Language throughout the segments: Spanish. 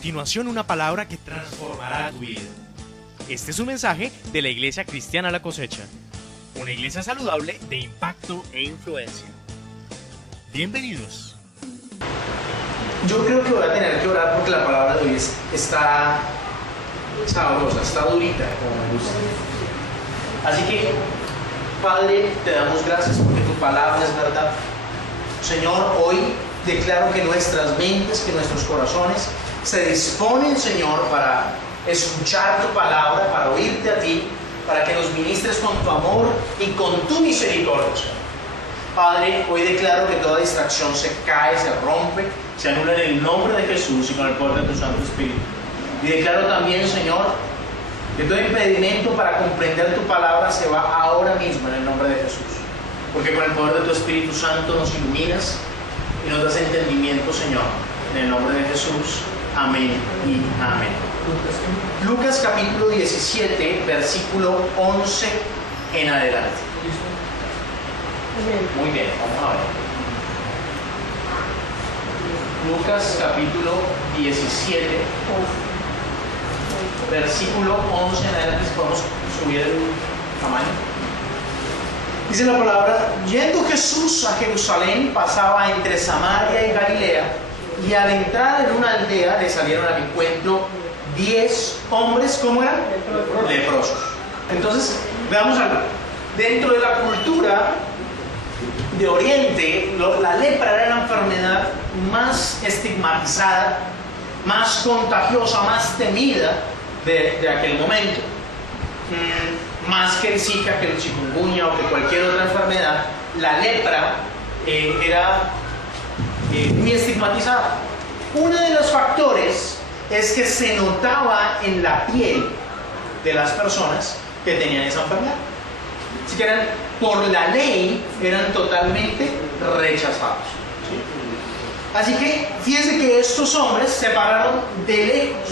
continuación una palabra que transformará tu vida. Este es un mensaje de la Iglesia Cristiana La Cosecha, una iglesia saludable de impacto e influencia. Bienvenidos. Yo creo que voy a tener que orar porque la palabra de hoy está sabrosa, está durita, como me gusta. Así que, Padre, te damos gracias porque tu palabra es verdad. Señor, hoy declaro que nuestras mentes, que nuestros corazones se disponen, Señor, para escuchar tu palabra, para oírte a ti, para que nos ministres con tu amor y con tu misericordia, Señor. Padre, hoy declaro que toda distracción se cae, se rompe, se anula en el nombre de Jesús y con el poder de tu Santo Espíritu. Y declaro también, Señor, que todo impedimento para comprender tu palabra se va ahora mismo en el nombre de Jesús. Porque con el poder de tu Espíritu Santo nos iluminas y nos das entendimiento, Señor. En el nombre de Jesús. Amén y amén. Lucas capítulo 17, versículo 11 en adelante. Muy bien, vamos a ver. Lucas capítulo 17, versículo 11 en adelante. Si podemos subir el tamaño. Dice la palabra: yendo Jesús a Jerusalén, pasaba entre Samaria y Galilea, y al entrar en una aldea le salieron al encuentro 10 hombres, ¿cómo eran? Leprosos. Entonces, veamos algo. Dentro de la cultura de Oriente, la lepra era la enfermedad más estigmatizada, más contagiosa, más temida de aquel momento. Más que el Zika, que el chikungunya o que cualquier otra enfermedad, la lepra era muy estigmatizada. Uno de los factores es que se notaba en la piel de las personas que tenían esa enfermedad. Así que por la ley eran totalmente rechazados. ¿Sí? Así que fíjense que estos hombres se pararon de lejos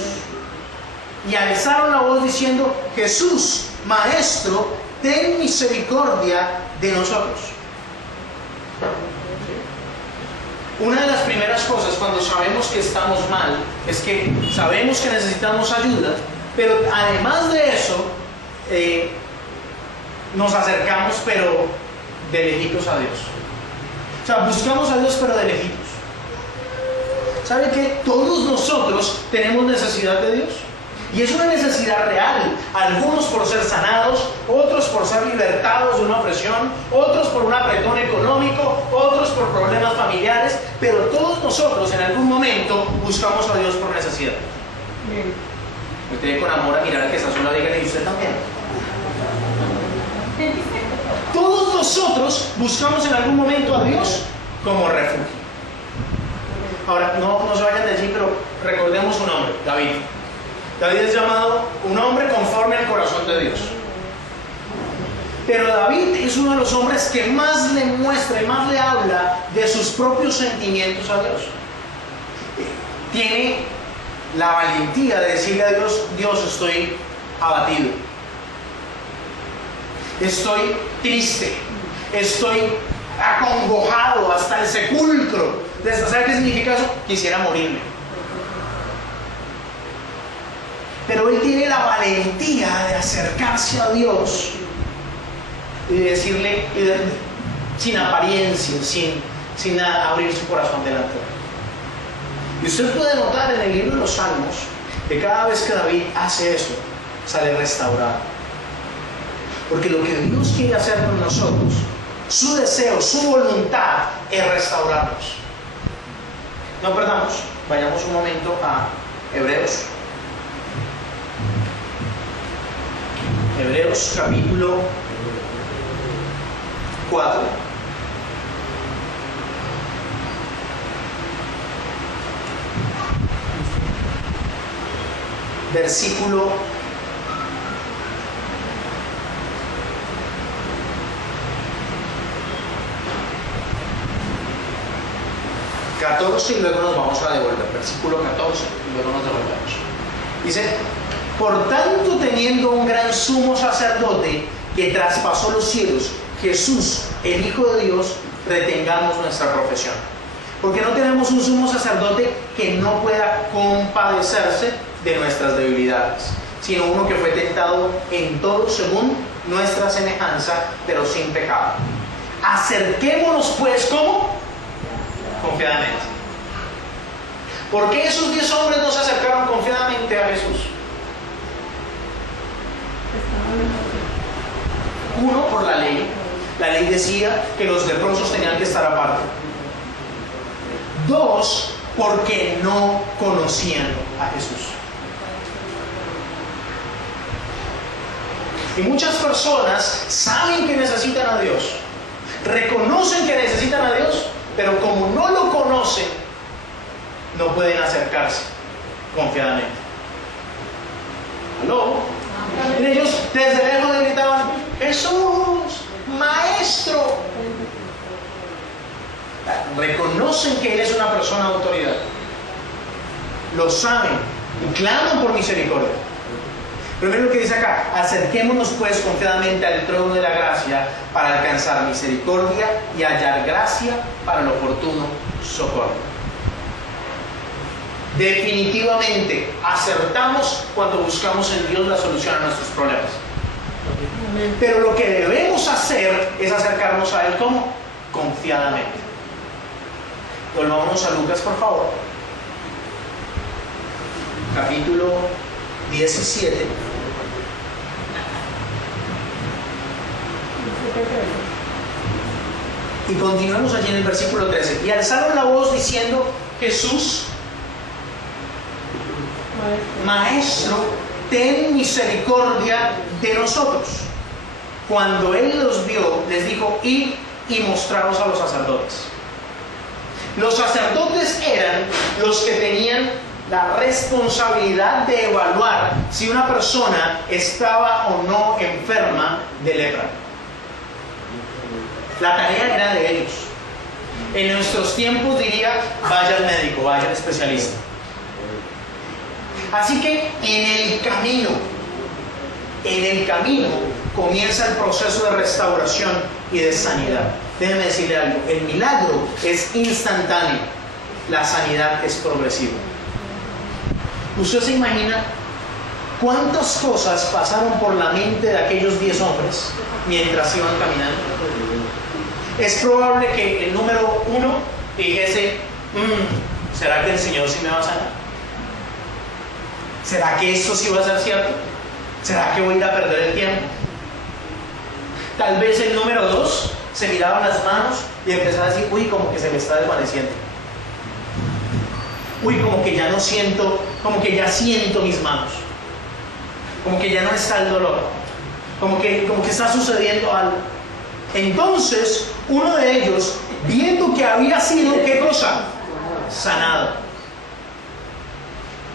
y alzaron la voz diciendo: Jesús, Maestro, ten misericordia de nosotros. Una de las primeras cosas cuando sabemos que estamos mal es que sabemos que necesitamos ayuda, pero además de eso nos acercamos pero de lejitos a Dios. O sea, buscamos a Dios pero de lejitos. ¿Sabe que todos nosotros tenemos necesidad de Dios? Y es una necesidad real, algunos por ser sanados, otros por ser libertados de una opresión, otros por un apretón económico, otros por problemas familiares, pero todos nosotros en algún momento buscamos a Dios por necesidad. Me quedé con amor a mirar al que está solo, dígale, y usted también. Todos nosotros buscamos en algún momento a Dios como refugio. Ahora, no se vayan de allí, pero recordemos un nombre, David. David es llamado un hombre conforme al corazón de Dios. Pero David es uno de los hombres que más le muestra y más le habla de sus propios sentimientos a Dios. Tiene la valentía de decirle a Dios: Dios, estoy abatido, estoy triste, estoy acongojado hasta el sepulcro. ¿Sabe qué significa eso? Quisiera morirme. Pero él tiene la valentía de acercarse a Dios y decirle, sin apariencia, sin abrir su corazón delante de él. Y usted puede notar en el libro de los Salmos que cada vez que David hace eso, sale restaurado. Porque lo que Dios quiere hacer con nosotros, su deseo, su voluntad, es restaurarnos. No perdamos, vayamos un momento a Hebreos. Hebreos capítulo 4. Versículo 14 y luego nos vamos a devolver. Versículo 14 y luego nos devolvemos. Dice: por tanto, teniendo un gran sumo sacerdote que traspasó los cielos, Jesús, el Hijo de Dios, retengamos nuestra profesión. Porque no tenemos un sumo sacerdote que no pueda compadecerse de nuestras debilidades, sino uno que fue tentado en todo según nuestra semejanza, pero sin pecado. Acerquémonos pues, ¿cómo? Confiadamente. ¿Por qué esos 10 hombres no se acercaron confiadamente a Jesús? Uno, por la ley. La ley decía que los leprosos tenían que estar aparte. Dos, porque no conocían a Jesús. Y muchas personas saben que necesitan a Dios, reconocen que necesitan a Dios, pero como no lo conocen, no pueden acercarse confiadamente. ¿Aló? Y ellos desde lejos le gritaban: Jesús, Maestro. Reconocen que Él es una persona de autoridad, lo saben y claman por misericordia. Primero lo que dice acá: acerquémonos pues confiadamente al trono de la gracia para alcanzar misericordia y hallar gracia para el oportuno socorro. Definitivamente acertamos cuando buscamos en Dios la solución a nuestros problemas. Pero lo que debemos hacer es acercarnos a Él ¿cómo? Confiadamente. Volvámonos a Lucas, por favor. Capítulo 17. Y continuamos allí en el versículo 13. Y alzaron la voz diciendo: Jesús, Maestro, ten misericordia de nosotros. Cuando Él los vio, les dijo: id y mostraos a los sacerdotes. Los sacerdotes eran los que tenían la responsabilidad de evaluar si una persona estaba o no enferma de lepra. La tarea era de ellos. En nuestros tiempos diría: vaya al médico, vaya al especialista. Así que en el camino comienza el proceso de restauración y de sanidad. Déjeme decirle algo: el milagro es instantáneo, la sanidad es progresiva. ¿Usted se imagina cuántas cosas pasaron por la mente de aquellos 10 hombres mientras iban caminando? Es probable que el número 1 dijese: ¿será que el Señor sí me va a sanar? ¿Será que esto sí va a ser cierto? ¿Será que voy a ir a perder el tiempo? Tal vez el número 2 se miraba las manos y empezaba a decir: uy, como que se me está desvaneciendo. Uy, como que ya no siento, como que ya siento mis manos. Como que ya no está el dolor. Como que está sucediendo algo. Entonces, uno de ellos, viendo que había sido, ¿qué cosa? Sanado.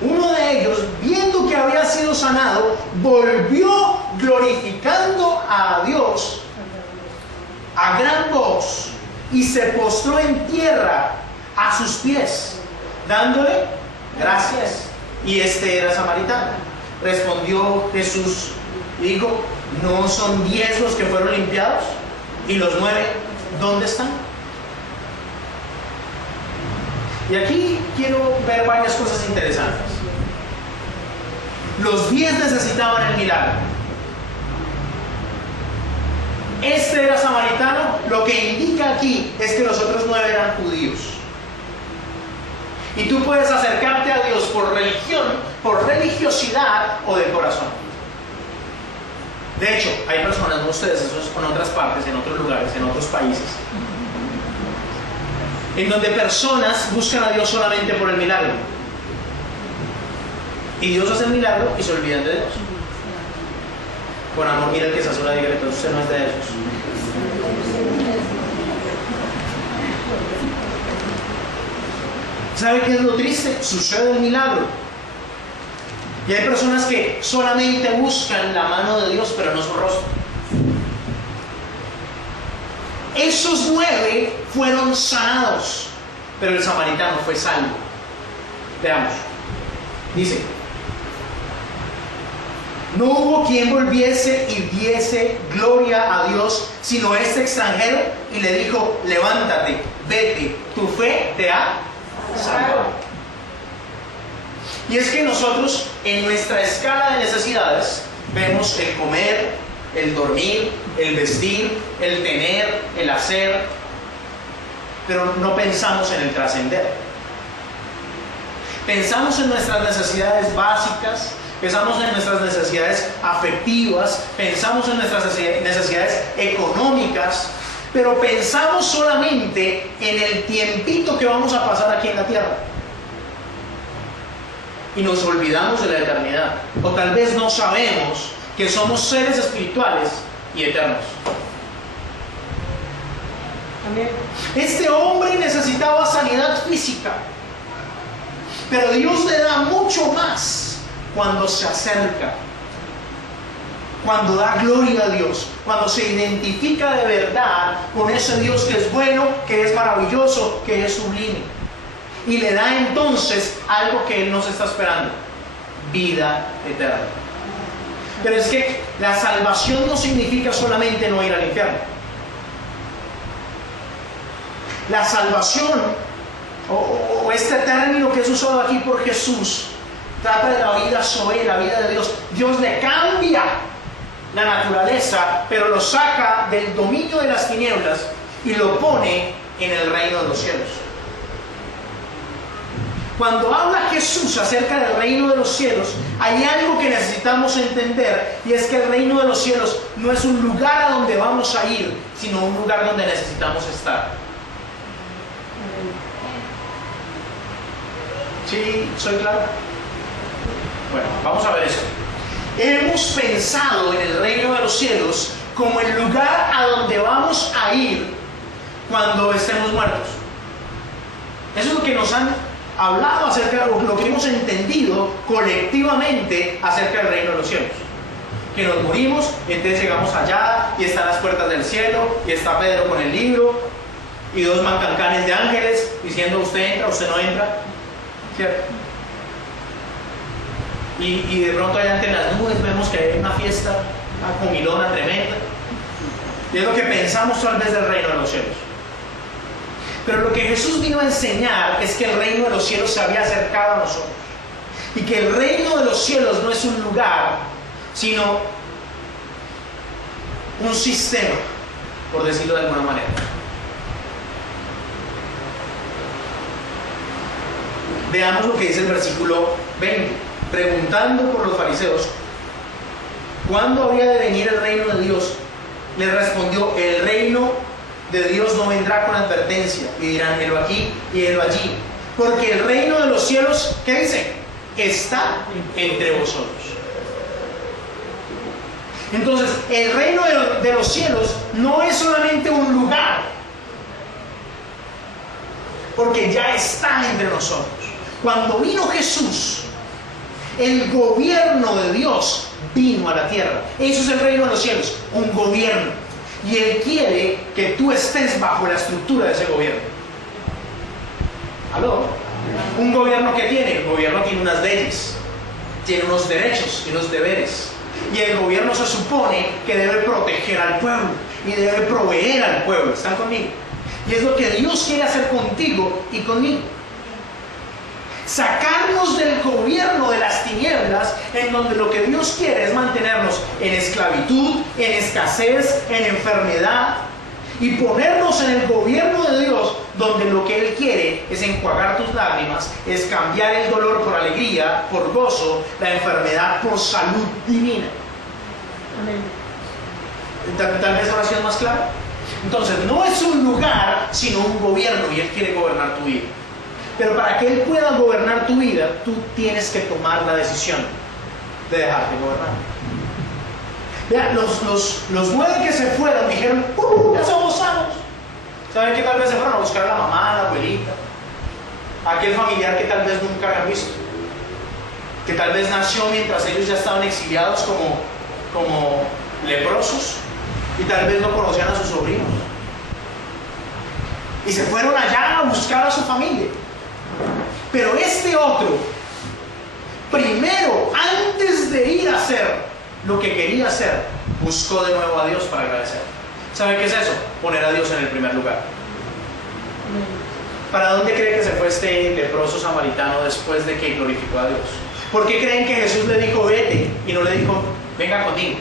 Uno de ellos, viendo que había sido sanado, volvió glorificando a Dios a gran voz y se postró en tierra a sus pies, dándole gracias. Y este era samaritano. Respondió Jesús y dijo: ¿no son 10 los que fueron limpiados? ¿Y los 9 dónde están? Y aquí quiero ver varias cosas interesantes. Los 10 necesitaban el milagro. Este era samaritano. Lo que indica aquí es que los otros 9 eran judíos. Y tú puedes acercarte a Dios por religión, por religiosidad o de corazón. De hecho, hay personas, no ustedes, eso es en otras partes, en otros lugares, en otros países, en donde personas buscan a Dios solamente por el milagro. Y Dios hace el milagro y se olvidan de Dios. Con amor, mira el que se azula, dígale: entonces usted no es de esos. ¿Sabe qué es lo triste? Sucede el milagro. Y hay personas que solamente buscan la mano de Dios, pero no su rostro. Esos 9 fueron sanados, pero el samaritano fue salvo. Veamos. Dice: no hubo quien volviese y diese gloria a Dios, sino este extranjero, y le dijo: levántate, vete, tu fe te ha salvado. Y es que nosotros, en nuestra escala de necesidades, vemos el comer, el dormir, el vestir, el tener, el hacer, pero no pensamos en el trascender. Pensamos en nuestras necesidades básicas, pensamos en nuestras necesidades afectivas, pensamos en nuestras necesidades económicas, pero pensamos solamente en el tiempito que vamos a pasar aquí en la tierra. Y nos olvidamos de la eternidad. O tal vez no sabemos que somos seres espirituales y eternos. Amén. Este hombre necesitaba sanidad física, pero Dios le da mucho más cuando se acerca, cuando da gloria a Dios, cuando se identifica de verdad con ese Dios que es bueno, que es maravilloso, que es sublime. Y le da entonces algo que Él nos está esperando: vida eterna. Pero es que la salvación no significa solamente no ir al infierno. La salvación, o este término que es usado aquí por Jesús, trata de la vida zoe, la vida de Dios. Dios le cambia la naturaleza, pero lo saca del dominio de las tinieblas y lo pone en el reino de los cielos. Cuando habla Jesús acerca del reino de los cielos, hay algo que necesitamos entender, y es que el reino de los cielos no es un lugar a donde vamos a ir, sino un lugar donde necesitamos estar. ¿Sí? ¿Soy claro? Bueno, vamos a ver esto. Hemos pensado en el reino de los cielos como el lugar a donde vamos a ir cuando estemos muertos. Eso es lo que nos han hablado acerca de lo que hemos entendido colectivamente acerca del reino de los cielos. Que nos morimos, y entonces llegamos allá y están las puertas del cielo, y está Pedro con el libro y dos mancancanes de ángeles diciendo: usted entra, usted no entra, ¿cierto? Y de pronto allá entre las nubes vemos que hay una fiesta, una comilona tremenda, y es lo que pensamos tal vez del reino de los cielos. Pero lo que Jesús vino a enseñar es que el reino de los cielos se había acercado a nosotros, y que el reino de los cielos no es un lugar, sino un sistema, por decirlo de alguna manera. Veamos lo que dice el versículo 20. Preguntando por los fariseos cuándo había de venir el reino de Dios, les respondió: el reino de Dios no vendrá con advertencia, y dirán: helo aquí y helo allí, porque el reino de los cielos, ¿qué dice? Está entre vosotros. Entonces, el reino de los cielos no es solamente un lugar, porque ya está entre nosotros. Cuando vino Jesús, el gobierno de Dios vino a la tierra. Eso es el reino de los cielos, un gobierno. Y Él quiere que tú estés bajo la estructura de ese gobierno. ¿Aló? Un gobierno que tiene, el gobierno tiene unas leyes, tiene unos derechos y unos deberes. Y el gobierno se supone que debe proteger al pueblo y debe proveer al pueblo. ¿Están conmigo? Y es lo que Dios quiere hacer contigo y conmigo. Sacarnos del gobierno de las tinieblas, en donde lo que Dios quiere es mantenernos en esclavitud, en escasez, en enfermedad, y ponernos en el gobierno de Dios, donde lo que Él quiere es enjuagar tus lágrimas, es cambiar el dolor por alegría, por gozo, la enfermedad por salud divina. Amén. Tal vez ahora sea más claro. Entonces, no es un lugar, sino un gobierno, y Él quiere gobernar tu vida. Pero para que Él pueda gobernar tu vida, tú tienes que tomar la decisión de dejarte gobernar. Vean, los 9 que se fueron dijeron: ya somos sanos. ¿Saben que tal vez se fueron a buscar a la mamá, a la abuelita, a aquel familiar que tal vez nunca habían visto, que tal vez nació mientras ellos ya estaban exiliados como leprosos, y tal vez no conocían a sus sobrinos? Y se fueron allá a buscar a su familia. Pero este otro, primero, antes de ir a hacer lo que quería hacer, buscó de nuevo a Dios para agradecer. ¿Sabe qué es eso? Poner a Dios en el primer lugar. ¿Para dónde cree que se fue este leproso samaritano después de que glorificó a Dios? ¿Por qué creen que Jesús le dijo vete y no le dijo venga conmigo?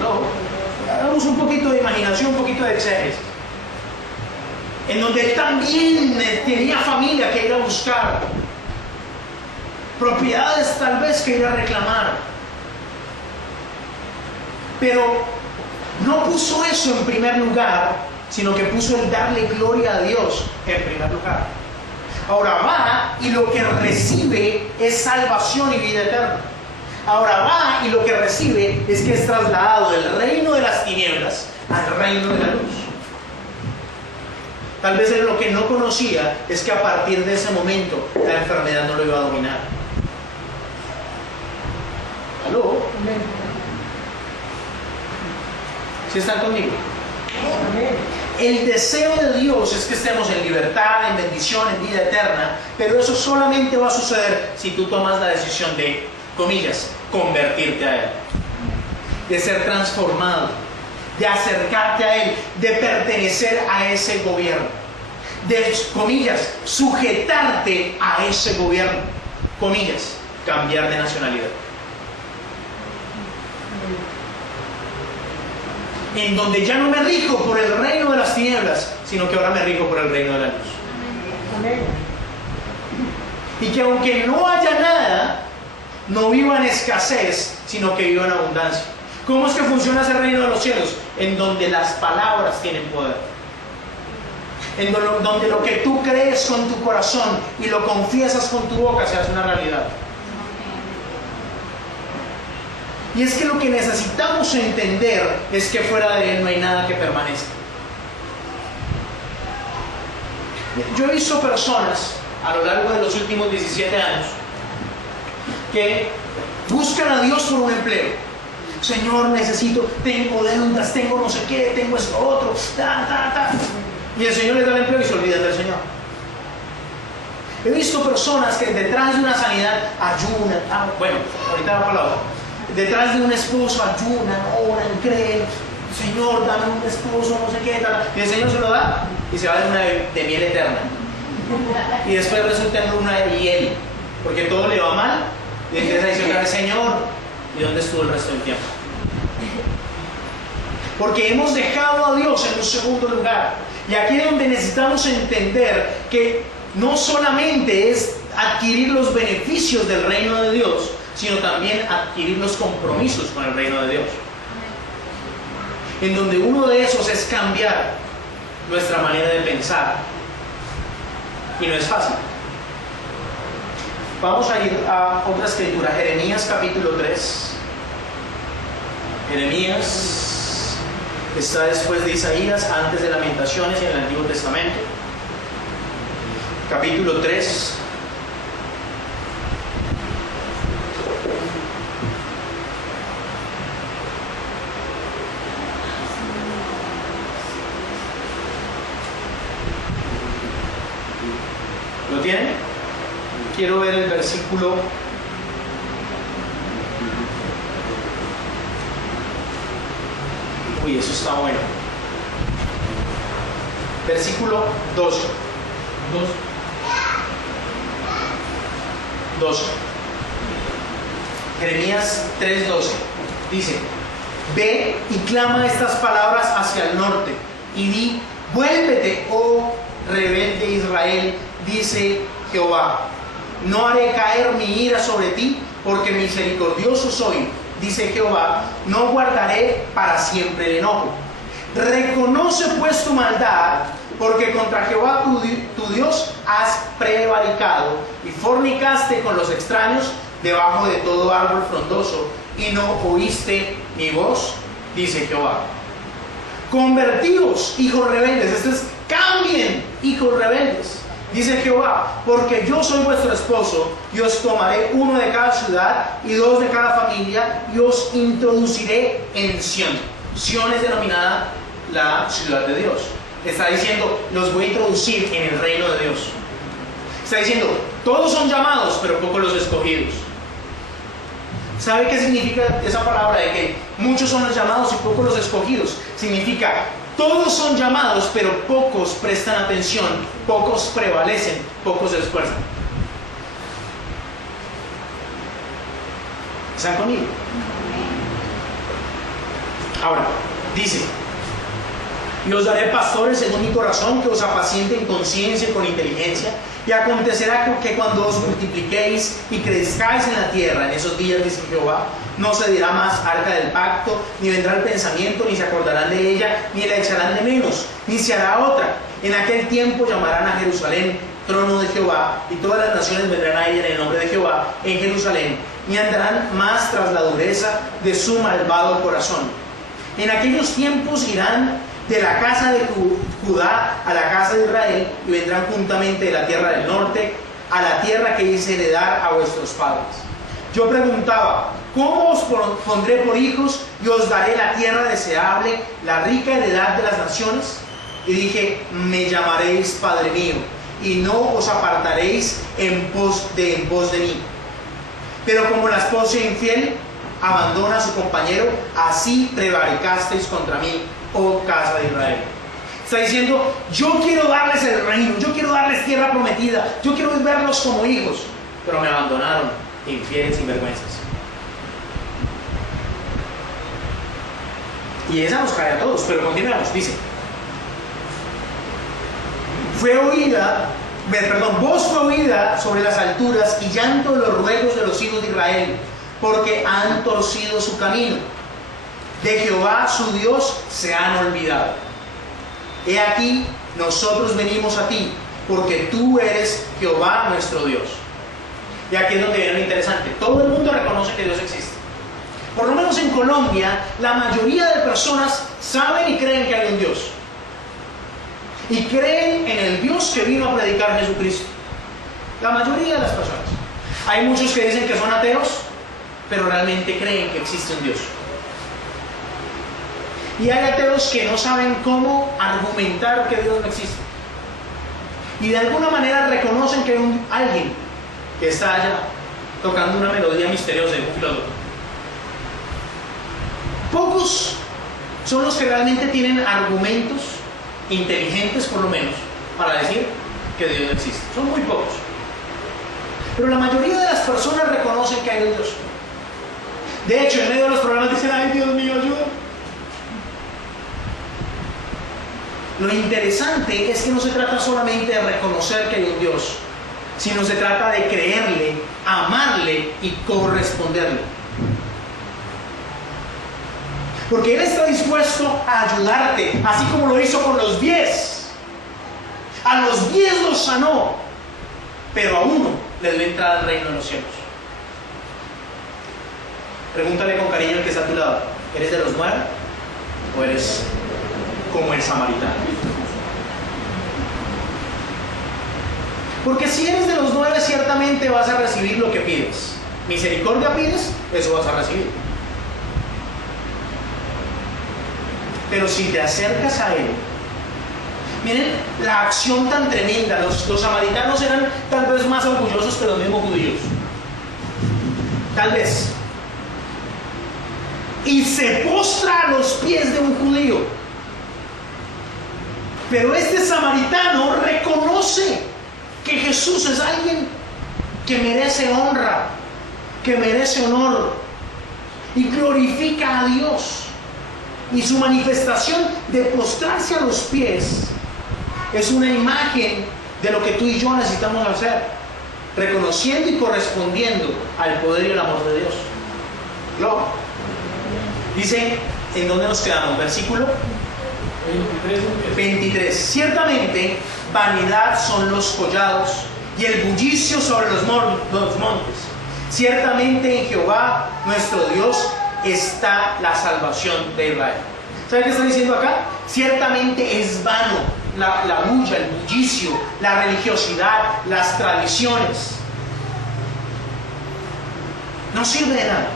No, hagamos un poquito de imaginación, un poquito de exégesis. En donde él también tenía familia que ir a buscar, propiedades tal vez que ir a reclamar, pero no puso eso en primer lugar, sino que puso el darle gloria a Dios en primer lugar. Ahora va y lo que recibe es salvación y vida eterna. Ahora va y lo que recibe es que es trasladado del reino de las tinieblas al reino de la luz. Tal vez él lo que no conocía es que a partir de ese momento la enfermedad no lo iba a dominar. ¿Aló? ¿Sí están conmigo? El deseo de Dios es que estemos en libertad, en bendición, en vida eterna, pero eso solamente va a suceder si tú tomas la decisión de, comillas, convertirte a Él, de ser transformado, de acercarte a Él, de pertenecer a ese gobierno, de, comillas, sujetarte a ese gobierno, comillas, cambiar de nacionalidad. En donde ya no me rijo por el reino de las tinieblas, sino que ahora me rijo por el reino de la luz. Amén. Y que aunque no haya nada, no viva en escasez, sino que viva en abundancia. ¿Cómo es que funciona ese reino de los cielos? En donde las palabras tienen poder. En donde lo que tú crees con tu corazón y lo confiesas con tu boca se hace una realidad. Y es que lo que necesitamos entender es que fuera de Él no hay nada que permanezca. Yo he visto personas a lo largo de los últimos 17 años que buscan a Dios por un empleo. Señor, necesito, tengo deudas, tengo no sé qué, tengo esto otro, y el Señor les da el empleo y se olvidan del Señor. He visto personas que detrás de una sanidad ayunan, bueno, ahorita va para la otra. Detrás de un esposo ayunan, oran, creen, Señor, dame un esposo, no sé qué, tal. Y el Señor se lo da y se va de una de miel eterna. Y después resulta en una de hiel, porque todo le va mal. Y empieza a decir otra vez, Señor, ¿y dónde estuvo el resto del tiempo? Porque hemos dejado a Dios en un segundo lugar. Y aquí es donde necesitamos entender que no solamente es adquirir los beneficios del reino de Dios, sino también adquirir los compromisos con el reino de Dios. En donde uno de esos es cambiar nuestra manera de pensar. Y no es fácil. Vamos a ir a otra escritura, Jeremías capítulo 3. Jeremías está después de Isaías, antes de Lamentaciones en el Antiguo Testamento. Capítulo 3. ¿Lo tienen? Quiero ver el versículo. Uy, eso está bueno. Versículo 12. 12. Jeremías 3:12. Dice: ve y clama estas palabras hacia el norte y di: vuélvete, oh rebelde Israel, dice Jehová, no haré caer mi ira sobre ti, porque misericordioso soy, dice Jehová, no guardaré para siempre el enojo. Reconoce pues tu maldad, porque contra Jehová tu Dios has prevaricado y fornicaste con los extraños debajo de todo árbol frondoso, y no oíste mi voz, dice Jehová. Convertíos, hijos rebeldes. Esto es: cambien, hijos rebeldes, dice Jehová, porque yo soy vuestro esposo, y os tomaré uno de cada ciudad y dos de cada familia, y os introduciré en Sión. Sión es denominada la ciudad de Dios. Está diciendo: los voy a introducir en el reino de Dios. Está diciendo: Todos son llamados, pero pocos los escogidos. ¿Sabe qué significa esa palabra de que muchos son los llamados y pocos los escogidos? Significa, todos son llamados, pero pocos prestan atención, pocos prevalecen, pocos se esfuerzan. ¿Están conmigo? Ahora, dice: y os daré pastores según mi corazón, que os apacienten con ciencia y con inteligencia. Y acontecerá que cuando os multipliquéis y crezcáis en la tierra, en esos días, dice Jehová, no se dirá más arca del pacto, ni vendrá el pensamiento, ni se acordarán de ella, ni la echarán de menos, ni se hará otra. En aquel tiempo llamarán a Jerusalén trono de Jehová, y todas las naciones vendrán a ella en el nombre de Jehová en Jerusalén, y andarán más tras la dureza de su malvado corazón. En aquellos tiempos irán de la casa de Judá a la casa de Israel, y vendrán juntamente de la tierra del norte a la tierra que hice heredar a vuestros padres. Yo preguntaba: ¿cómo os pondré por hijos y os daré la tierra deseable, la rica heredad de las naciones? Y dije: me llamaréis Padre mío, y no os apartaréis en pos de mí. Pero como la esposa infiel abandona a su compañero, así prevaricasteis contra mí, oh casa de Israel. Está diciendo: yo quiero darles el reino, yo quiero darles tierra prometida, yo quiero verlos como hijos, pero me abandonaron, infieles, sinvergüenzas. Y esa nos cae a todos, pero continuamos. Dice: voz fue oída sobre las alturas, y llanto de los ruegos de los hijos de Israel, porque han torcido su camino. De Jehová su Dios se han olvidado. He aquí, nosotros venimos a ti, porque tú eres Jehová nuestro Dios. Y aquí es donde viene lo interesante. Todo el mundo reconoce que Dios existe. Por lo menos en Colombia, la mayoría de personas saben y creen que hay un Dios. Y creen en el Dios que vino a predicar Jesucristo. La mayoría de las personas. Hay muchos que dicen que son ateos, pero realmente creen que existe un Dios. Y hay ateos que no saben cómo argumentar que Dios no existe. Y de alguna manera reconocen que hay alguien que está allá tocando una melodía misteriosa de un filósofo. Pocos son los que realmente tienen argumentos inteligentes, por lo menos, para decir que Dios no existe. Son muy pocos. Pero la mayoría de las personas reconocen que hay un Dios. De hecho, en medio de los problemas dicen: ay, Dios mío, ayuda. Lo interesante es que no se trata solamente de reconocer que hay un Dios, sino se trata de creerle, amarle y corresponderle. Porque Él está dispuesto a ayudarte, así como lo hizo con los 10. A los 10 los sanó, pero a uno le dio entrada al reino de los cielos. Pregúntale con cariño al que está a tu lado: ¿eres de los 9 o eres como el samaritano? Porque si eres de los 9, ciertamente vas a recibir lo que pides. Misericordia pides, eso vas a recibir. Pero si te acercas a Él, miren la acción tan tremenda. Los samaritanos eran tal vez más orgullosos que los mismos judíos. Tal vez. Y se postra a los pies de un judío. Pero este samaritano reconoce que Jesús es alguien que merece honra, que merece honor, y glorifica a Dios. Y su manifestación de postrarse a los pies es una imagen de lo que tú y yo necesitamos hacer, reconociendo y correspondiendo al poder y el amor de Dios. Luego, dice, ¿en dónde nos quedamos? Versículo 23. Ciertamente, vanidad son los collados y el bullicio sobre los montes. Ciertamente en Jehová, nuestro Dios, está la salvación de Israel. ¿Sabe qué está diciendo acá? Ciertamente es vano la bulla, el bullicio, la religiosidad, las tradiciones. No sirve de nada.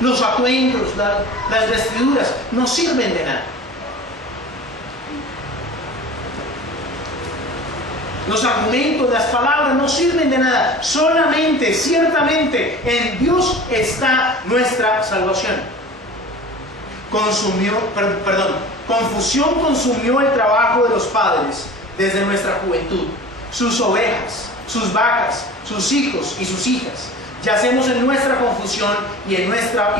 Los atuendos, las vestiduras, no sirven de nada. Los argumentos, las palabras no sirven de nada. Solamente, ciertamente, en Dios está nuestra salvación. Confusión consumió el trabajo de los padres desde nuestra juventud. Sus ovejas, sus vacas, sus hijos y sus hijas. Yacemos en nuestra confusión y nuestra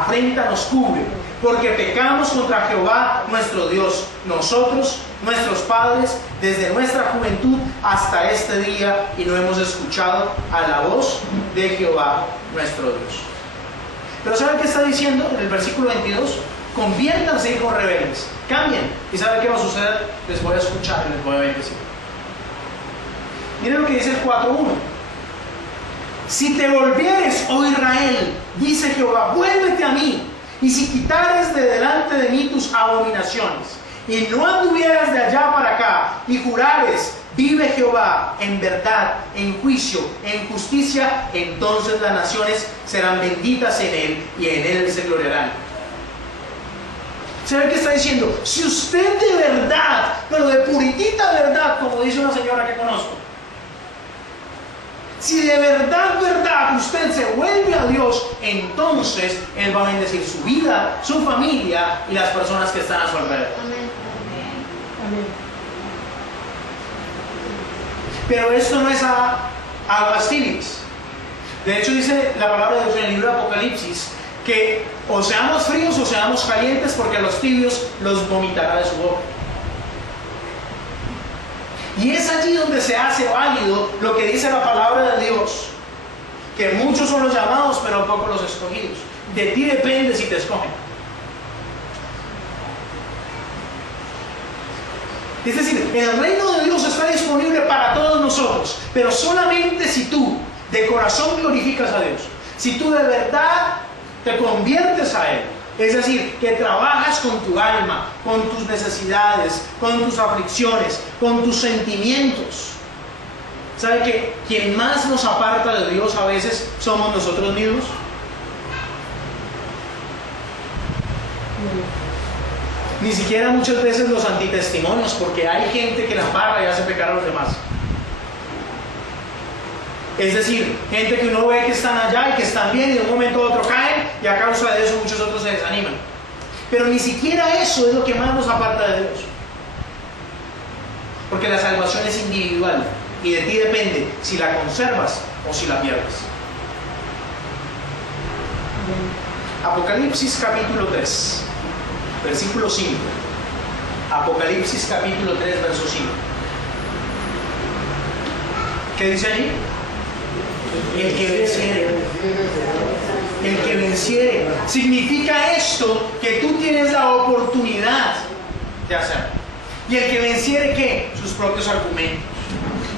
afrenta nos cubre, porque pecamos contra Jehová nuestro Dios, nosotros, nuestros padres, desde nuestra juventud hasta este día, y no hemos escuchado a la voz de Jehová nuestro Dios. Pero ¿saben qué está diciendo en el versículo 22? Conviértanse, hijos rebeldes, cambien. ¿Y saben qué va a suceder? Les voy a escuchar y les voy a bendecir. Miren lo que dice el 4:1. Si te volvieres, oh Israel, dice Jehová, vuélvete a mí, y si quitares de delante de mí tus abominaciones, y no anduvieras de allá para acá, y jurares, vive Jehová, en verdad, en juicio, en justicia, entonces las naciones serán benditas en él, y en él se gloriarán. ¿Saben qué está diciendo? Si usted de verdad, pero de puritita verdad, como dice una señora que conozco, si de verdad, usted se vuelve a Dios, entonces Él va a bendecir su vida, su familia y las personas que están a su alrededor. Amén. Amén. Pero esto no es aguas tibias. De hecho, dice la palabra de Dios en el libro de Apocalipsis que o seamos fríos o seamos calientes, porque a los tibios los vomitará de su boca. Y es allí donde se hace válido lo que dice la palabra de Dios, que muchos son los llamados, pero pocos los escogidos. De ti depende si te escogen. Es decir, el reino de Dios está disponible para todos nosotros, pero solamente si tú de corazón glorificas a Dios, si tú de verdad te conviertes a Él. Es decir, que trabajas con tu alma, con tus necesidades, con tus aflicciones, con tus sentimientos. ¿Sabe que quien más nos aparta de Dios a veces somos nosotros mismos? Ni siquiera muchas veces los antitestimonios, porque hay gente que la embarra y hace pecar a los demás. Es decir, gente que uno ve que están allá y que están bien y de un momento a otro caen, y a causa de eso muchos otros se desaniman. Pero ni siquiera eso es lo que más nos aparta de Dios. Porque la salvación es individual y de ti depende si la conservas o si la pierdes. Apocalipsis capítulo 3, versículo 5. Apocalipsis capítulo 3, verso 5. ¿Qué dice allí? El que venciere. El que venciere. Significa esto que tú tienes la oportunidad de hacerlo. Y el que venciere, ¿qué? Sus propios argumentos,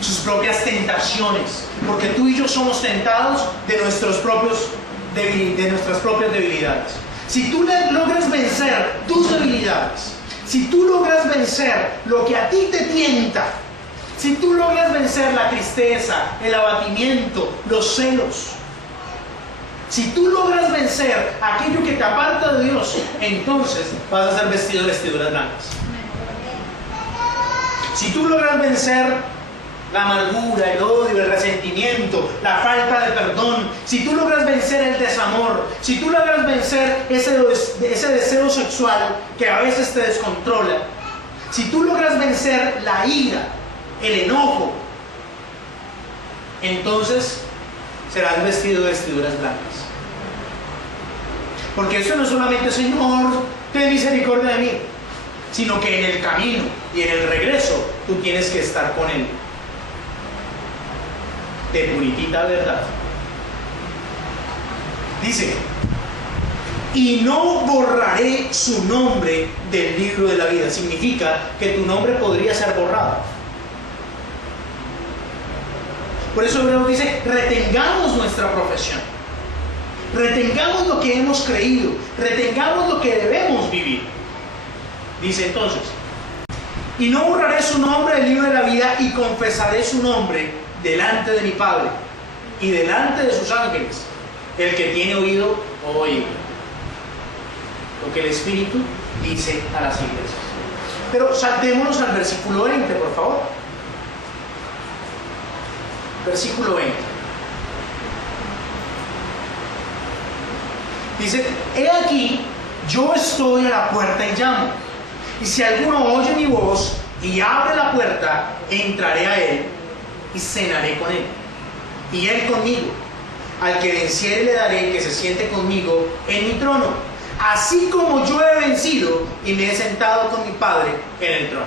sus propias tentaciones. Porque tú y yo somos tentados de nuestras propias debilidades. Si tú logras vencer tus debilidades, si tú logras vencer lo que a ti te tienta, si tú logras vencer la tristeza, el abatimiento, los celos, si tú logras vencer aquello que te aparta de Dios, entonces vas a ser vestido de vestiduras blancas. Si tú logras vencer la amargura, el odio, el resentimiento, la falta de perdón, si tú logras vencer el desamor, si tú logras vencer ese deseo sexual que a veces te descontrola, si tú logras vencer la ira, el enojo, entonces serás vestido de vestiduras blancas. Porque eso no es solamente, Señor, ten misericordia de mí, sino que en el camino y en el regreso tú tienes que estar con Él. De puritita verdad. Dice: y no borraré su nombre del libro de la vida. Significa que tu nombre podría ser borrado. Por eso Hebreos dice: retengamos nuestra profesión, retengamos lo que hemos creído, retengamos lo que debemos vivir. Dice entonces: y no borraré su nombre del libro de la vida, y confesaré su nombre delante de mi Padre y delante de sus ángeles. El que tiene oído, oiga lo que el Espíritu dice a las iglesias. Pero saltémonos al versículo 20, por favor. Versículo 20. Dice, he aquí, yo estoy a la puerta y llamo. Y si alguno oye mi voz y abre la puerta, entraré a él y cenaré con él. Y él conmigo. Al que venciere le daré que se siente conmigo en mi trono, así como yo he vencido y me he sentado con mi Padre en el trono.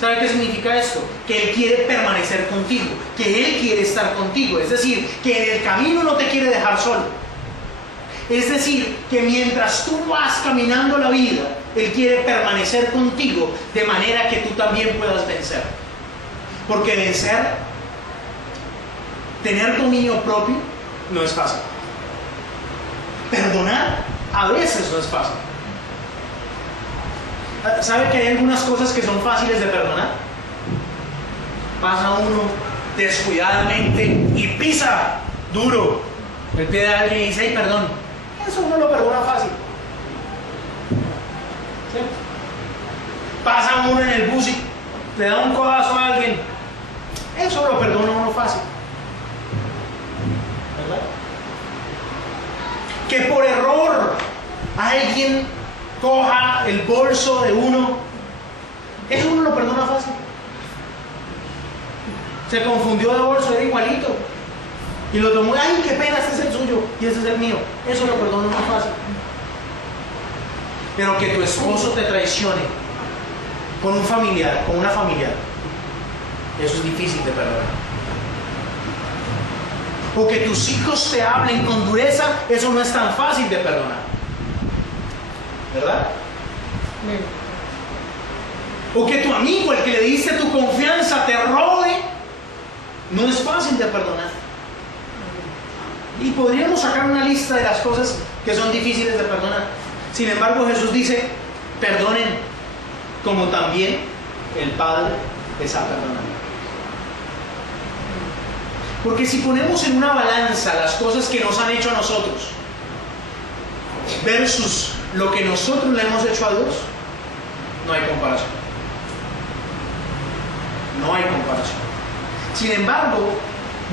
¿Sabe qué significa esto? Que Él quiere permanecer contigo, que Él quiere estar contigo. Es decir, que en el camino no te quiere dejar solo. Es decir, que mientras tú vas caminando la vida, Él quiere permanecer contigo de manera que tú también puedas vencer. Porque vencer, tener dominio propio, no es fácil. Perdonar, a veces no es fácil. ¿Sabe que hay algunas cosas que son fáciles de perdonar? Pasa uno descuidadamente y pisa duro el pie de alguien y dice, ay, perdón. Eso uno lo perdona fácil. ¿Sí? Pasa uno en el bus y le da un codazo a alguien. Eso lo perdona uno fácil. ¿Verdad? Que por error alguien coja el bolso de uno, eso uno lo perdona fácil. Se confundió de bolso, era igualito y lo tomó, ay, qué pena, este es el suyo y este es el mío. Eso lo perdona más fácil. Pero que tu esposo te traicione con un familiar, con una familiar, eso es difícil de perdonar. O que tus hijos te hablen con dureza, eso no es tan fácil de perdonar. ¿Verdad? O que tu amigo, el que le diste tu confianza, te robe, no es fácil de perdonar. Y podríamos sacar una lista de las cosas que son difíciles de perdonar. Sin embargo, Jesús dice, perdonen como también el Padre les ha perdonado. Porque si ponemos en una balanza las cosas que nos han hecho a nosotros versus lo que nosotros le hemos hecho a Dios, no hay comparación. No hay comparación. Sin embargo,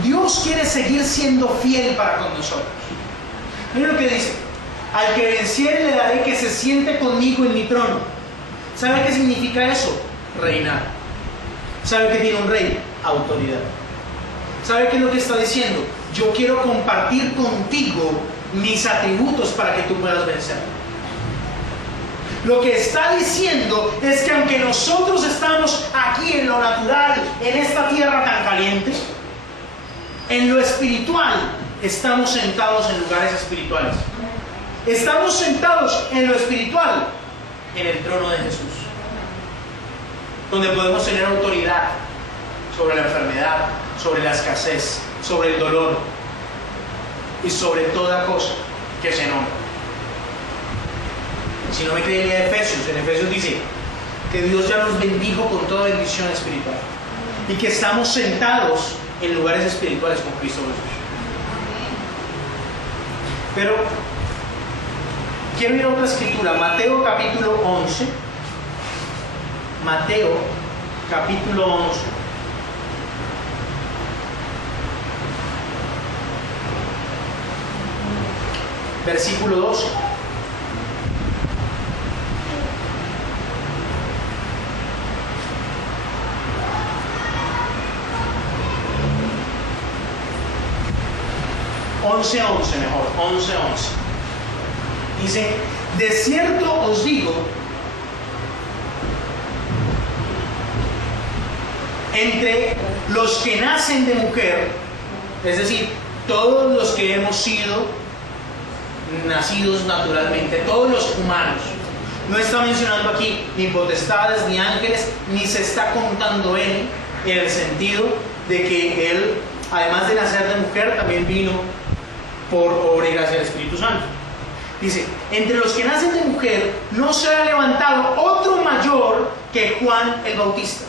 Dios quiere seguir siendo fiel para con nosotros. Miren lo que dice: al que venciere le daré que se siente conmigo en mi trono. ¿Sabe qué significa eso? Reinar. ¿Sabe qué tiene un rey? Autoridad. ¿Sabe qué es lo que está diciendo? Yo quiero compartir contigo mis atributos para que tú puedas vencer. Lo que está diciendo es que aunque nosotros estamos aquí en lo natural, en esta tierra tan caliente, en lo espiritual estamos sentados en lugares espirituales. Estamos sentados en lo espiritual, en el trono de Jesús, donde podemos tener autoridad sobre la enfermedad, sobre la escasez, sobre el dolor y sobre toda cosa que se nombra. Si no me creen, lea Efesios. En Efesios dice que Dios ya nos bendijo con toda bendición espiritual y que estamos sentados en lugares espirituales con Cristo Jesús. Pero quiero ir a otra escritura, Mateo capítulo 11. Mateo capítulo 11. Versículo 12. Once mejor, 11:11. Dice: de cierto os digo, entre los que nacen de mujer, es decir, todos los que hemos sido nacidos naturalmente, todos los humanos, no está mencionando aquí ni potestades ni ángeles, ni se está contando él en el sentido de que él, además de nacer de mujer, también vino por obra y gracia del Espíritu Santo. Dice: entre los que nacen de mujer no se ha levantado otro mayor que Juan el Bautista,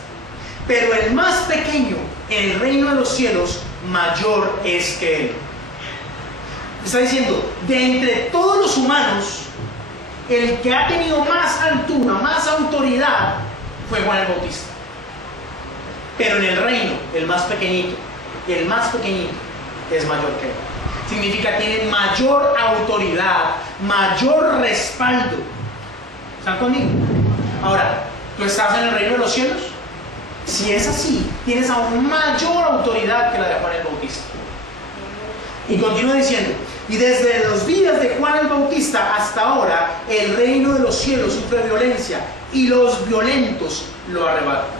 pero el más pequeño en el reino de los cielos mayor es que él. Está diciendo, de entre todos los humanos, el que ha tenido más altura, más autoridad, fue Juan el Bautista. Pero en el reino, el más pequeñito es mayor que él. Significa tiene mayor autoridad, mayor respaldo. ¿Están conmigo? Ahora, ¿tú estás en el reino de los cielos? Si es así, tienes aún mayor autoridad que la de Juan el Bautista. Y continúa diciendo, y desde los días de Juan el Bautista hasta ahora, el reino de los cielos sufre violencia y los violentos lo arrebatan.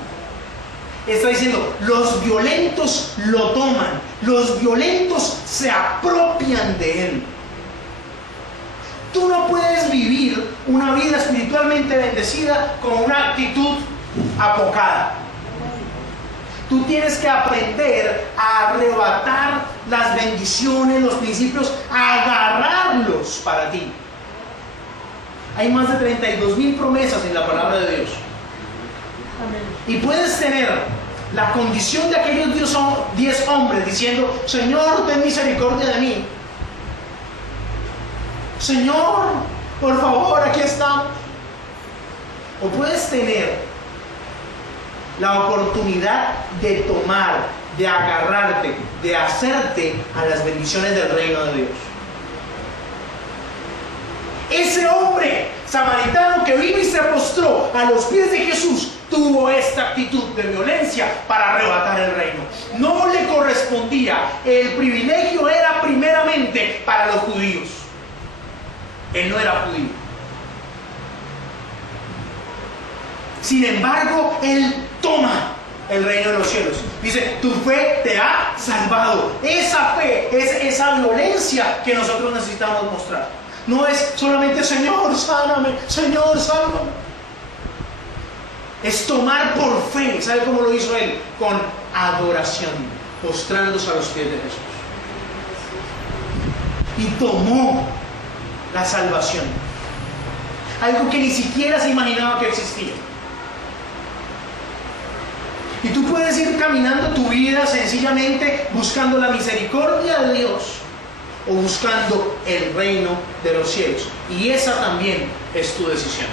Está diciendo, los violentos lo toman, los violentos se apropian de él. Tú no puedes vivir una vida espiritualmente bendecida con una actitud apocada. Tú tienes que aprender a arrebatar las bendiciones, los principios, a agarrarlos para ti. Hay más de 32,000 promesas en la palabra de Dios. Amén. Y puedes tener la condición de aquellos 10 hombres diciendo, Señor, ten misericordia de mí. Señor, por favor, aquí estamos. O puedes tener la oportunidad de tomar, de agarrarte, de hacerte a las bendiciones del reino de Dios. Ese hombre samaritano que vino y se postró a los pies de Jesús tuvo esta actitud de violencia para arrebatar el reino. No le correspondía. El privilegio era primeramente para los judíos. Él no era judío. Sin embargo, él toma el reino de los cielos. Dice, tu fe te ha salvado. Esa fe es esa violencia que nosotros necesitamos mostrar. No es solamente, Señor, sáname, Señor, sálvame. Es tomar por fe. ¿Sabe cómo lo hizo él? Con adoración, postrándose a los pies de Jesús. Y tomó la salvación. Algo que ni siquiera se imaginaba que existía. Y tú puedes ir caminando tu vida sencillamente buscando la misericordia de Dios o buscando el reino de los cielos. Y esa también es tu decisión.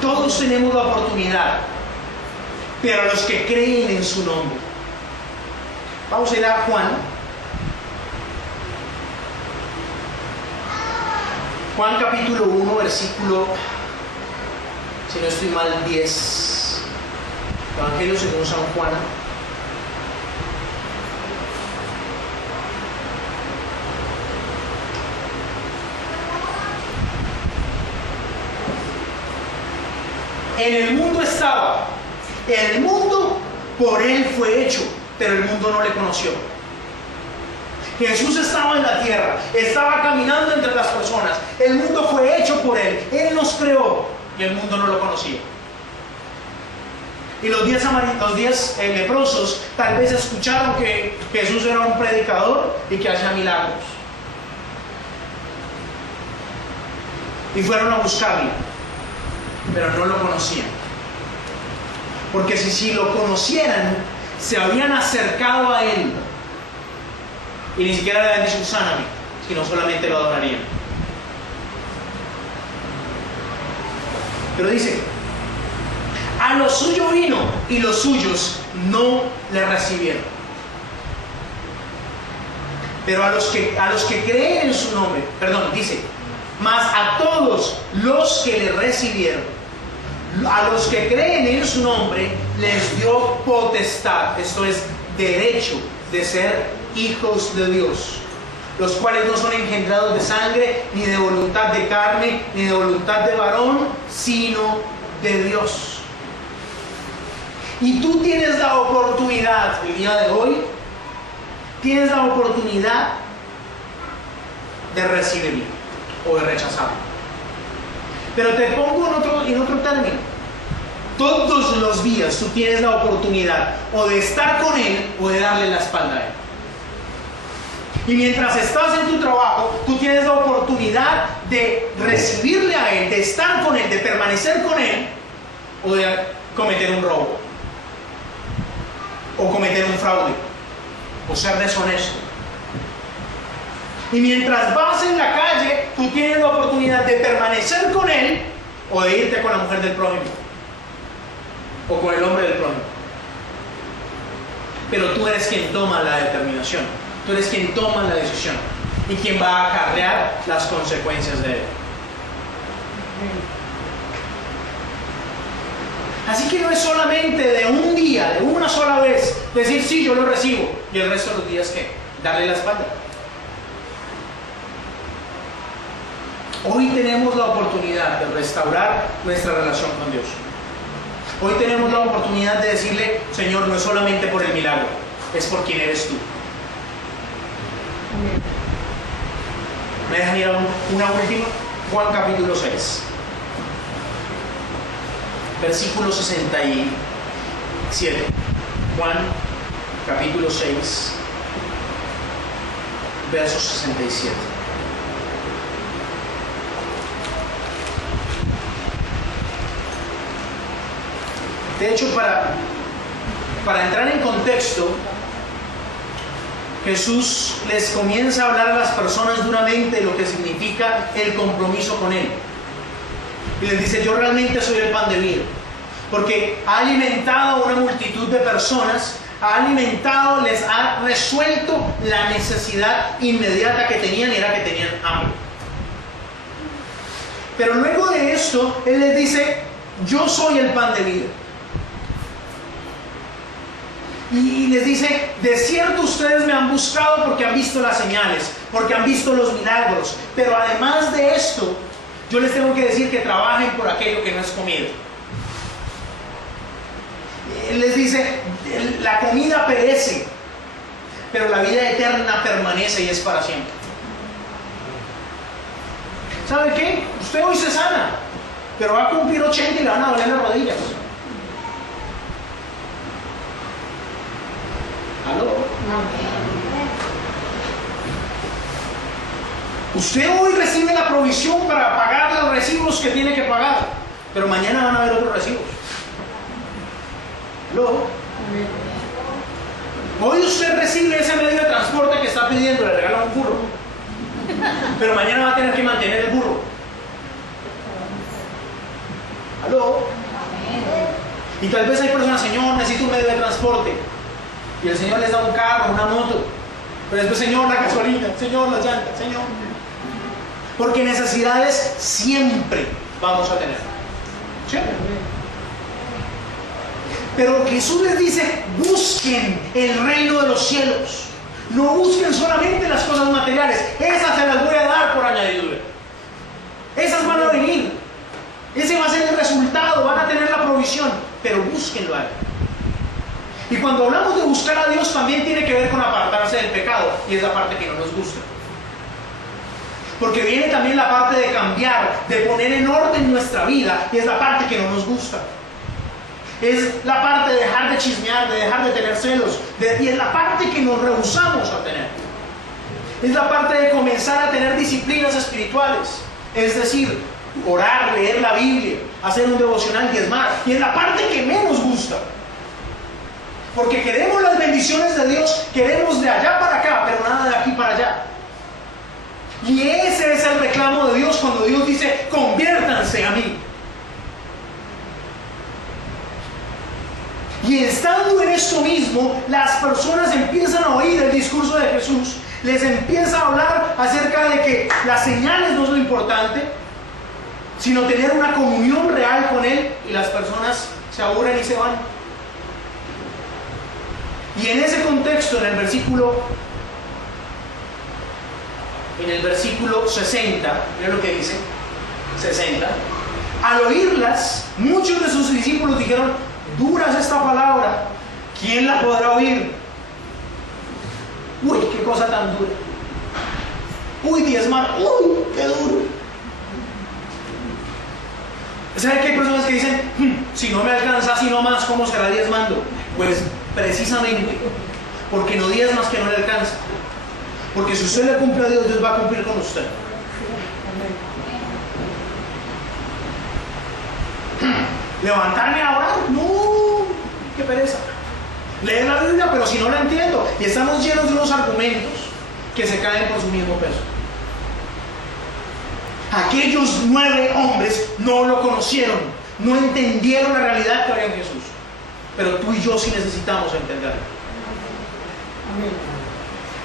Todos tenemos la oportunidad, pero a los que creen en su nombre. Vamos a ir a Juan. Juan capítulo 1, versículo, si no estoy mal, 10. Evangelio según San Juan. En el mundo estaba, el mundo por él fue hecho, pero el mundo no le conoció. Jesús estaba en la tierra, estaba caminando entre las personas, el mundo fue hecho por él nos creó y el mundo no lo conocía. Y los 10 leprosos tal vez escucharon que Jesús era un predicador y que hacía milagros. Y fueron a buscarlo, pero no lo conocían. Porque si lo conocieran, se habían acercado a él y ni siquiera le habían dicho sáname, sino solamente lo adorarían. Pero dice, a lo suyo vino y los suyos no le recibieron. Pero a los que creen en su nombre, dice, mas a todos los que le recibieron, a los que creen en su nombre, les dio potestad, esto es, derecho de ser hijos de Dios, los cuales no son engendrados de sangre, ni de voluntad de carne, ni de voluntad de varón, sino de Dios. Y tú tienes la oportunidad, el día de hoy, tienes la oportunidad de recibirlo o de rechazarlo. Pero te pongo en otro término. Todos los días tú tienes la oportunidad o de estar con él o de darle la espalda a él. Y mientras estás en tu trabajo, tú tienes la oportunidad de recibirle a él, de estar con él, de permanecer con él, o de cometer un robo, o cometer un fraude, o ser deshonesto. Y mientras vas en la calle, Tú tienes la oportunidad de permanecer con él o de irte con la mujer del prójimo o con el hombre del prójimo. Pero tú eres quien toma la determinación, tú eres quien toma la decisión y quien va a acarrear las consecuencias de él. Así que no es solamente de un día, de una sola vez, decir sí, yo lo recibo, y el resto de los días, ¿qué? Darle la espalda. Hoy tenemos la oportunidad de restaurar nuestra relación con Dios. Hoy tenemos la oportunidad de decirle, Señor, no es solamente por el milagro, es por quien eres tú. ¿Me dejan ir a una última? Juan capítulo 6. Versículo 67. Juan capítulo 6, verso 67. De hecho, para entrar en contexto, Jesús les comienza a hablar a las personas duramente de lo que significa el compromiso con Él. Y les dice, yo realmente soy el pan de vida, porque ha alimentado a una multitud de personas, les ha resuelto la necesidad inmediata que tenían, y era que tenían hambre. Pero luego de esto, Él les dice, yo soy el pan de vida. Y les dice, de cierto ustedes me han buscado porque han visto las señales, porque han visto los milagros, pero además de esto, yo les tengo que decir que trabajen por aquello que no es comida. Él les dice, la comida perece, pero la vida eterna permanece y es para siempre. ¿Sabe qué? Usted hoy se sana, pero va a cumplir 80 y le van a doler las rodillas. ¿Aló? Usted hoy recibe la provisión para pagar los recibos que tiene que pagar, pero mañana van a haber otros recibos. ¿Aló? Hoy usted recibe ese medio de transporte que está pidiendo, le regalan un burro, pero mañana va a tener que mantener el burro. ¿Aló? Y tal vez hay personas, Señor, necesito un medio de transporte. Y el Señor les da un carro, una moto. Pero después, Señor, la gasolina, Señor, las llantas, Señor. Porque necesidades siempre vamos a tener. ¿Siempre? Pero Jesús les dice, busquen el reino de los cielos. No busquen solamente las cosas materiales. Esas se las voy a dar por añadidura. Esas van a venir. Ese va a ser el resultado. Van a tener la provisión. Pero búsquenlo a Él. Y cuando hablamos de buscar a Dios, también tiene que ver con apartarse del pecado. Y es la parte que no nos gusta. Porque viene también la parte de cambiar, de poner en orden nuestra vida. Y es la parte que no nos gusta. Es la parte de dejar de chismear, de dejar de tener celos. Y es la parte que nos rehusamos a tener. Es la parte de comenzar a tener disciplinas espirituales. Es decir, orar, leer la Biblia, hacer un devocional, diezmar. Y es la parte que menos gusta. Porque queremos las bendiciones de Dios, queremos de allá para acá, pero nada de aquí para allá. Y ese es el reclamo de Dios cuando Dios dice, conviértanse a mí. Y estando en esto mismo, las personas empiezan a oír el discurso de Jesús, les empieza a hablar acerca de que las señales no es lo importante, sino tener una comunión real con Él, y las personas se aburren y se van. Y en ese contexto, en el versículo 60, mira lo que dice, 60, al oírlas, muchos de sus discípulos dijeron, dura es esta palabra, ¿quién la podrá oír? Uy, qué cosa tan dura. Uy, diezmar, uy, qué duro. ¿Sabe que hay personas que dicen, si no me alcanza así nomás, ¿cómo será diezmando? Pues precisamente porque no diezmas que no le alcanza. Porque si usted le cumple a Dios, Dios va a cumplir con usted. ¿Levantarme a orar? No, qué pereza. Leer la Biblia, pero si no la entiendo. Y estamos llenos de unos argumentos que se caen por su mismo peso. Aquellos 9 hombres no lo conocieron, no entendieron la realidad que había en Jesús. Pero tú y yo sí necesitamos entenderlo.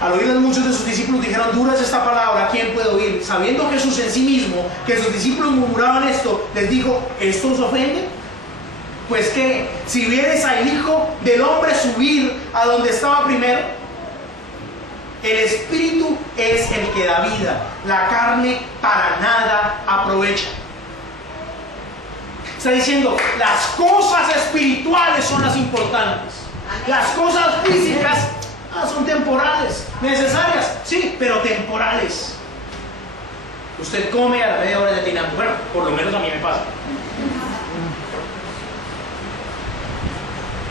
Al oírlo, muchos de sus discípulos dijeron: dura es esta palabra, ¿quién puede oír? Sabiendo Jesús en sí mismo que sus discípulos murmuraban esto, les dijo: ¿esto os ofende? Pues que si vieres al Hijo del Hombre subir a donde estaba primero, el Espíritu es el que da vida, la carne para nada aprovecha. Está diciendo, las cosas espirituales son las importantes. Las cosas físicas son temporales, necesarias, sí, pero temporales. Usted come a la media hora ya tiene hambre. Bueno, por lo menos a mí me pasa.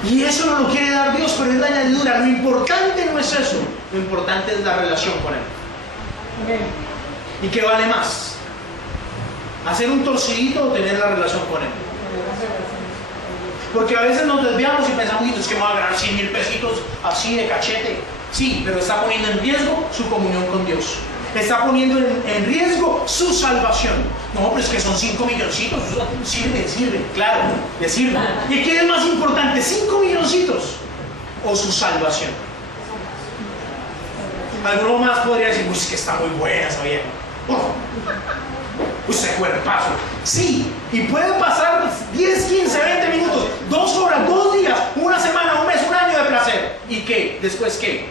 Y eso no lo quiere dar Dios, pero es la añadidura. Lo importante no es eso, lo importante es la relación con Él. ¿Y qué vale más? ¿Hacer un torcidito o tener la relación con Él? Porque a veces nos desviamos y pensamos: es que me va a ganar 100,000 pesitos así de cachete. Sí, pero está poniendo en riesgo su comunión con Dios. Está poniendo en riesgo su salvación. No, pero es que son 5 milloncitos. Sirve, claro, le sirve. ¿Y qué es más importante, 5 milloncitos o su salvación? Alguno más podría decir: es que está muy buena esa vieja. Ese cuerpazo. Sí, y puede pasar 10, 15, 20 minutos, 2 horas, 2 días, una semana, un mes, un año de placer. ¿Y qué? ¿Después qué?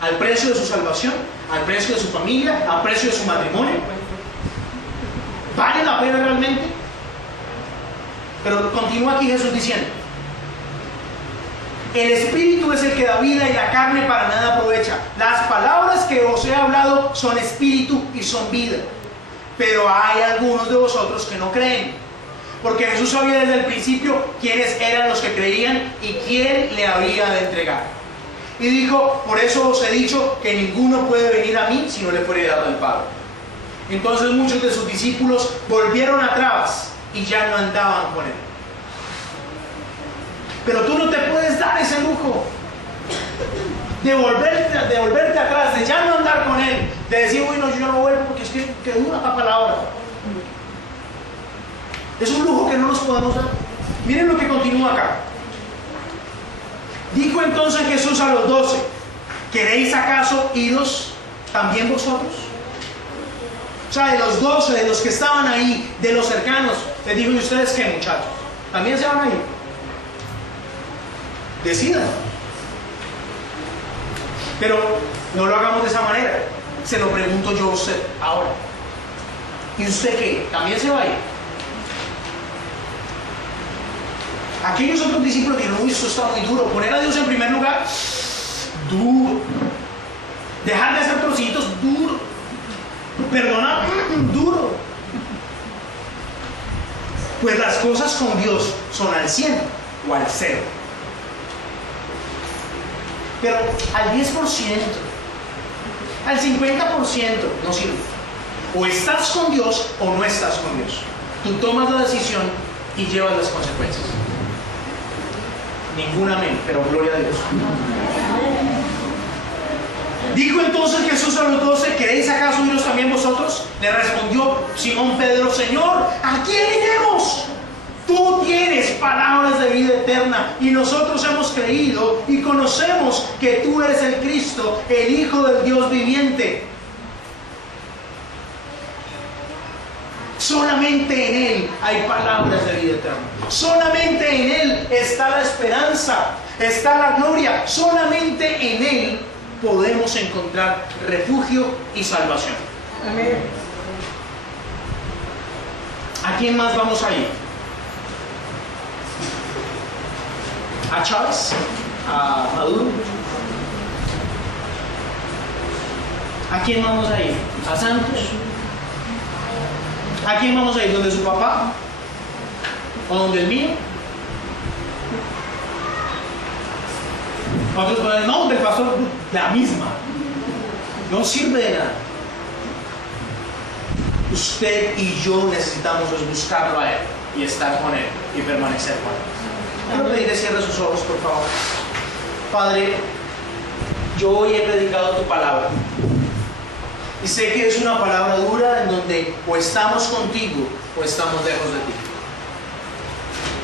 ¿Al precio de su salvación? ¿Al precio de su familia? ¿Al precio de su matrimonio? ¿Vale la pena realmente? Pero continúa aquí Jesús diciendo: el Espíritu es el que da vida y la carne para nada aprovecha. Las palabras que os he hablado son espíritu y son vida. Pero hay algunos de vosotros que no creen. Porque Jesús sabía desde el principio quiénes eran los que creían y quién le había de entregar. Y dijo: por eso os he dicho que ninguno puede venir a mí si no le fuere dado el Padre. Entonces muchos de sus discípulos volvieron atrás y ya no andaban con Él. Pero tú no te puedes dar ese lujo de volverte atrás, de ya no andar con Él, de decir: bueno, yo no vuelvo porque es que dura la palabra. Es un lujo que no nos podemos dar. Miren lo que continúa acá. Dijo entonces Jesús a los 12: ¿queréis acaso iros también vosotros? O sea, de los 12, de los que estaban ahí, de los cercanos, les dijo: ¿y ustedes qué, muchachos? ¿También se van a ir? Decidan. Pero no lo hagamos de esa manera. Se lo pregunto yo a usted ahora. ¿Y usted qué? ¿También se va a ir? Aquellos otros discípulos dijeron: uy, esto está muy duro. Poner a Dios en primer lugar, duro. Dejar de hacer trocitos, duro. Perdonar, duro. Pues las cosas con Dios son al 100 o al 0. Pero al 10%, al 50% no sirve. O estás con Dios o no estás con Dios. Tú tomas la decisión y llevas las consecuencias. Ningún amén, pero gloria a Dios. Dijo entonces Jesús a los 12: ¿queréis acaso iros también vosotros? Le respondió Simón Pedro: Señor, ¿a quién iremos? Tú tienes palabras de vida eterna y nosotros hemos creído y conocemos que tú eres el Cristo, el Hijo del Dios viviente. Solamente en Él hay palabras de vida eterna. Solamente en Él está la esperanza, está la gloria. Solamente en Él podemos encontrar refugio y salvación. Amén. ¿A quién más vamos a ir? ¿A Chávez? ¿A Maduro? ¿A quién vamos a ir? ¿A Santos? ¿A quién vamos a ir? ¿Donde su papá? ¿O donde el mío? Otros pueden decir: no, del pastor, la misma. No sirve de nada. Usted y yo necesitamos buscarlo a Él y estar con Él y permanecer con Él. Quiero pedirle: cierre sus ojos, por favor. Padre, yo hoy he predicado tu palabra. Y sé que es una palabra dura en donde o estamos contigo o estamos lejos de ti.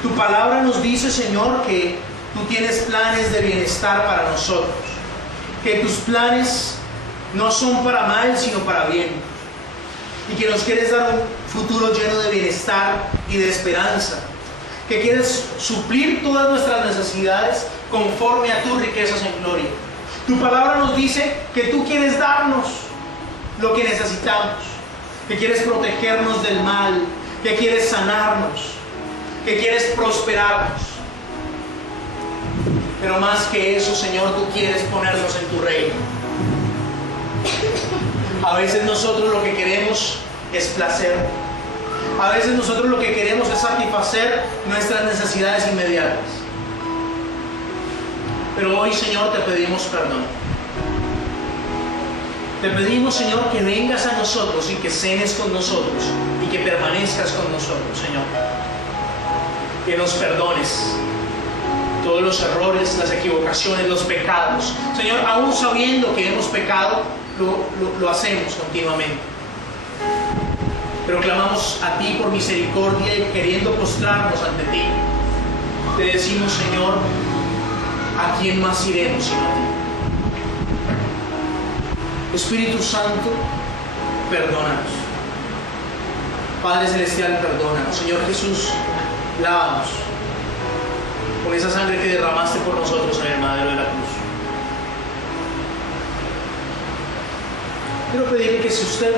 Tu palabra nos dice, Señor, que tú tienes planes de bienestar para nosotros. Que tus planes no son para mal, sino para bien. Y que nos quieres dar un futuro lleno de bienestar y de esperanza. Que quieres suplir todas nuestras necesidades conforme a tus riquezas en gloria. Tu palabra nos dice que tú quieres darnos lo que necesitamos, que quieres protegernos del mal, que quieres sanarnos, que quieres prosperarnos. Pero más que eso, Señor, tú quieres ponernos en tu reino. A veces nosotros lo que queremos es placer. A veces nosotros lo que queremos es satisfacer nuestras necesidades inmediatas. Pero hoy, Señor, te pedimos perdón. Te pedimos, Señor, que vengas a nosotros y que cenes con nosotros y que permanezcas con nosotros, Señor. Que nos perdones todos los errores, las equivocaciones, los pecados. Señor, aún sabiendo que hemos pecado, lo hacemos continuamente. Pero clamamos a ti por misericordia y queriendo postrarnos ante ti. Te decimos, Señor, ¿a quién más iremos sino a ti? Espíritu Santo, perdónanos. Padre Celestial, perdónanos. Señor Jesús, lávanos con esa sangre que derramaste por nosotros en el madero de la cruz. Quiero pedirle que si usted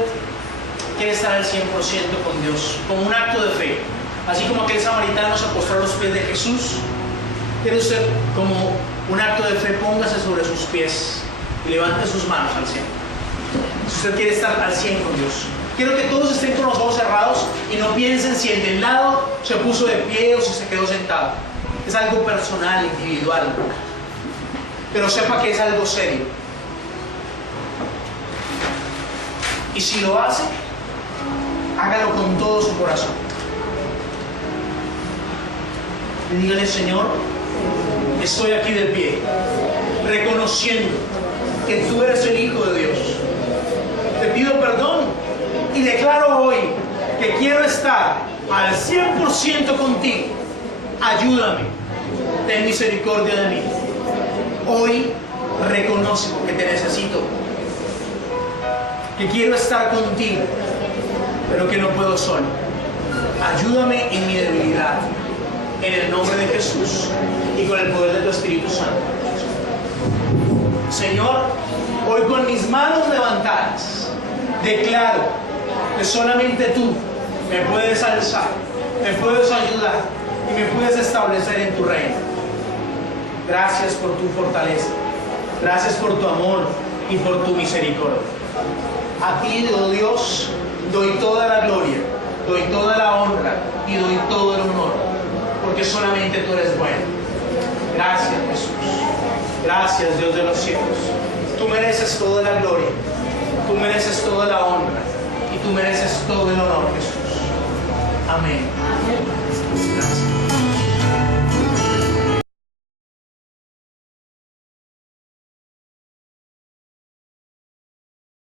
quiere estar al 100% con Dios, como un acto de fe, así como aquel samaritano se postró a los pies de Jesús, quiere usted, como un acto de fe, póngase sobre sus pies y levante sus manos al cielo. Si usted quiere estar al 100 con Dios, quiero que todos estén con los ojos cerrados y no piensen si el del lado se puso de pie o si se quedó sentado. Es algo personal, individual, pero sepa que es algo serio. Y si lo hace, hágalo con todo su corazón. Y dígale: Señor, estoy aquí de pie, reconociendo que tú eres el Hijo de Dios. Te pido perdón y declaro hoy que quiero estar al 100% contigo. Ayúdame, ten misericordia de mí. Hoy reconozco que te necesito, que quiero estar contigo, pero que no puedo solo. Ayúdame en mi debilidad, en el nombre de Jesús y con el poder de tu Espíritu Santo. Señor, hoy con mis manos levantadas, declaro que solamente tú me puedes alzar, me puedes ayudar y me puedes establecer en tu reino. Gracias por tu fortaleza, gracias por tu amor y por tu misericordia. A ti, oh Dios, doy toda la gloria, doy toda la honra y doy todo el honor, porque solamente tú eres bueno. Gracias, Jesús. Gracias, Dios de los cielos. Tú mereces toda la gloria, tú mereces toda la honra y tú mereces todo el honor, Jesús. Amén. Gracias.